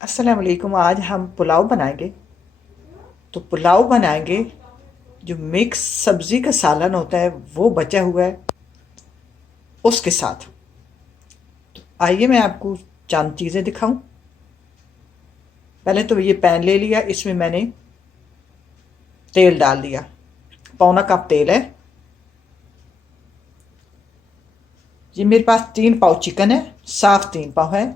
अस्सलाम वालेकुम। आज हम पुलाव बनाएंगे। तो पुलाव बनाएंगे, जो मिक्स सब्जी का सालन होता है वो बचा हुआ है उसके साथ। आइए मैं आपको चंद चीज़ें दिखाऊं। पहले तो ये पैन ले लिया, इसमें मैंने तेल डाल दिया। पौना कप तेल है। ये मेरे पास 3 पाव चिकन है, साफ 3 पाव है।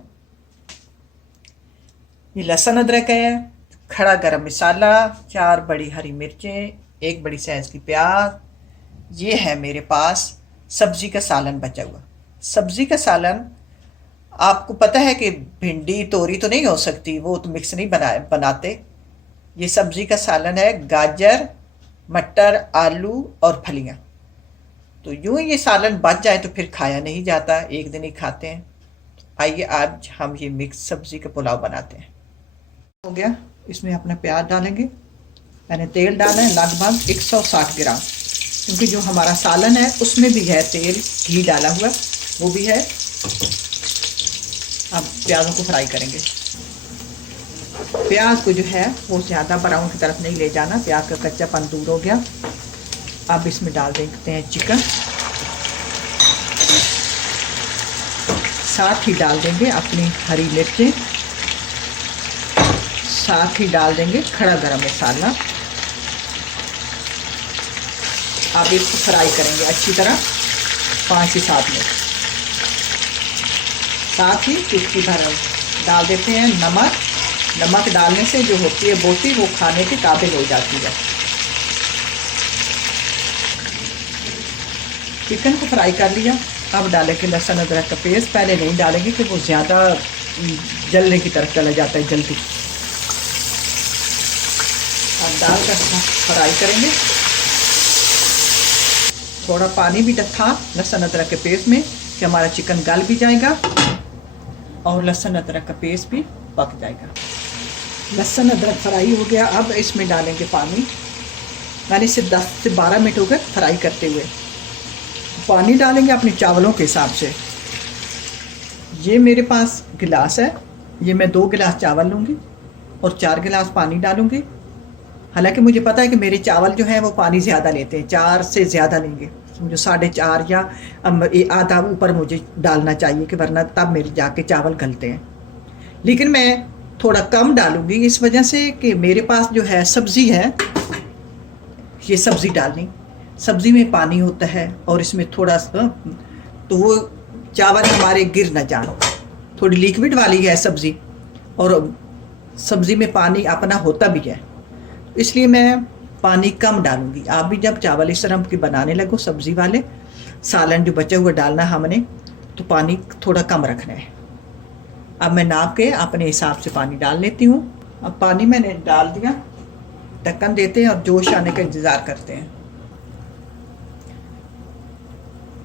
ये लहसुन अदरक है, खड़ा गरम मसाला, 4 बड़ी हरी मिर्चें, 1 बड़ी साइज की प्याज। ये है मेरे पास सब्जी का सालन बचा हुआ। सब्जी का सालन आपको पता है कि भिंडी तोरी तो नहीं हो सकती, वो तो मिक्स नहीं बनाते। ये सब्जी का सालन है, गाजर, मटर, आलू और फलियां। तो यूं ही ये सालन बच जाए तो फिर खाया नहीं जाता, एक दिन ही खाते हैं। आइए आज हम ये मिक्स सब्जी का पुलाव बनाते हैं। हो गया, इसमें अपना प्याज डालेंगे। मैंने तेल डाला है लगभग 160 ग्राम, क्योंकि जो हमारा सालन है उसमें भी है तेल, घी डाला हुआ वो भी है। अब प्याज़ों को फ्राई करेंगे। प्याज को जो है वो ज़्यादा ब्राउन की तरफ नहीं ले जाना, प्याज का कच्चापन दूर हो गया। अब इसमें डाल देते हैं चिकन, साथ ही डाल देंगे अपनी हरी मिर्चें, साथ ही डाल देंगे खड़ा गरम मसाला। अब इसको फ्राई करेंगे अच्छी तरह 5 से 7 मिनट। साथ ही चुटकी भर डाल देते हैं नमक। नमक डालने से जो होती है बोटी वो खाने के काबिल हो जाती है। चिकन को फ्राई कर लिया। अब डालेंगे लहसुन अदरक का पेस्ट। पहले नहीं डालेंगे कि वो ज़्यादा जलने की तरफ चला जाता है जल्दी। अब डालकर फ्राई करेंगे। थोड़ा पानी भी था लहसुन अदरक के पेस्ट में कि हमारा चिकन गल भी जाएगा और लहसुन अदरक का पेस्ट भी पक जाएगा। लहसुन अदरक फ्राई हो गया। अब इसमें डालेंगे पानी। मैंने इसे 10 से 12 मिनट हो गए फ्राई करते हुए। पानी डालेंगे अपने चावलों के हिसाब से। ये मेरे पास गिलास है, ये मैं 2 गिलास चावल लूँगी और 4 गिलास पानी डालूँगी। हालांकि मुझे पता है कि मेरे चावल जो हैं वो पानी ज़्यादा लेते हैं, 4 से ज़्यादा लेंगे। मुझे 4.5 या आधा ऊपर मुझे डालना चाहिए, कि वरना तब मेरे जाके चावल गलते हैं। लेकिन मैं थोड़ा कम डालूँगी इस वजह से कि मेरे पास जो है सब्ज़ी है, ये सब्ज़ी डालनी, सब्ज़ी में पानी होता है और इसमें थोड़ा सा तो वो चावल हमारे गिर न जाए। थोड़ी लिक्विड वाली है सब्ज़ी और सब्ज़ी में पानी अपना होता भी है, इसलिए मैं पानी कम डालूँगी। आप भी जब चावल इस तरह की बनाने लगो सब्ज़ी वाले, सालन जो बचा हुआ डालना हमने, तो पानी थोड़ा कम रखना है। अब मैं नाप के अपने हिसाब से पानी डाल लेती हूँ। अब पानी मैंने डाल दिया, ढक्कन देते हैं और जोश आने का इंतज़ार करते हैं।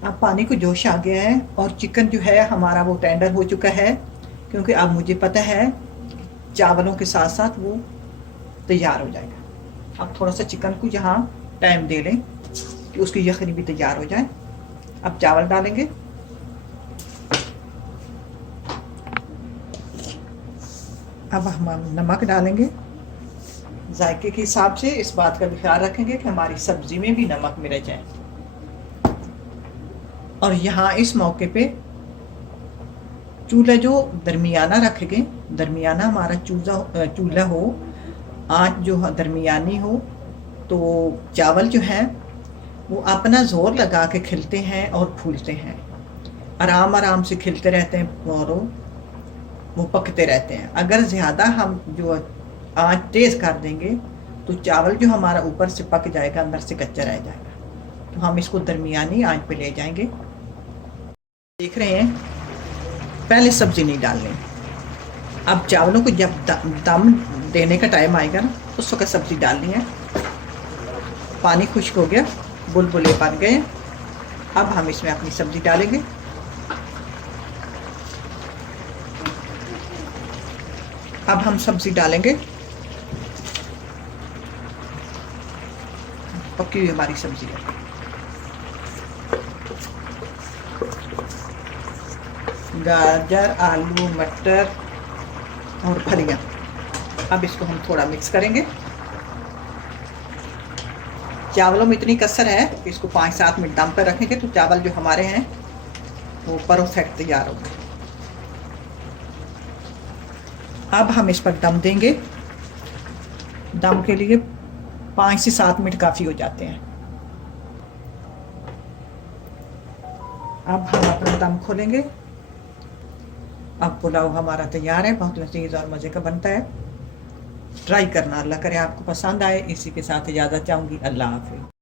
अब पानी को जोश आ गया है और चिकन जो है हमारा वो टेंडर हो चुका है, क्योंकि अब मुझे पता है चावलों के साथ साथ वो तैयार हो जाएगा। अब थोड़ा सा चिकन को यहाँ टाइम दे लें कि उसकी यखनी भी तैयार हो जाए। अब चावल डालेंगे। अब हम नमक डालेंगे जायके के हिसाब से। इस बात का भी ख्याल रखेंगे कि हमारी सब्जी में भी नमक मिल जाए। और यहाँ इस मौके पे चूल्हा जो दरमियाना रखेंगे, दरमियाना हमारा चूल्हा हो, आँच जो दरमियानी हो, तो चावल जो हैं वो अपना ज़ोर लगा के खिलते हैं और फूलते हैं, आराम आराम से खिलते रहते हैं और वो पकते रहते हैं। अगर ज़्यादा हम जो आँच तेज़ कर देंगे तो चावल जो हमारा ऊपर से पक जाएगा, अंदर से कच्चा रह जाएगा। तो हम इसको दरमियानी आँच पे ले जाएंगे। देख रहे हैं, पहले सब्ज़ी नहीं डालनी। अब चावलों को जब दम देने का टाइम आएगा ना, उस वक्त सब्ज़ी डालनी है। पानी खुश्क हो गया, बुलबुले बन गए। अब हम इसमें अपनी सब्ज़ी डालेंगे। अब हम सब्ज़ी डालेंगे, पकी हुई हमारी सब्ज़ी है। गाजर, आलू, मटर, और फलियाँ। अब इसको हम थोड़ा मिक्स करेंगे। चावलों में इतनी कसर है कि इसको 5-7 मिनट दम पर रखेंगे तो चावल जो हमारे हैं वो परफेक्ट तैयार होंगे। अब हम इस पर दम देंगे। दम के लिए 5 से 7 मिनट काफ़ी हो जाते हैं। अब हम अपना दम खोलेंगे। अब पुलाव हमारा तैयार है, बहुत लजीज और मज़े का बनता है। ट्राई करना, अल्लाह करे आपको पसंद आए। इसी के साथ इजाज़त चाहूँगी। अल्लाह हाफिज़।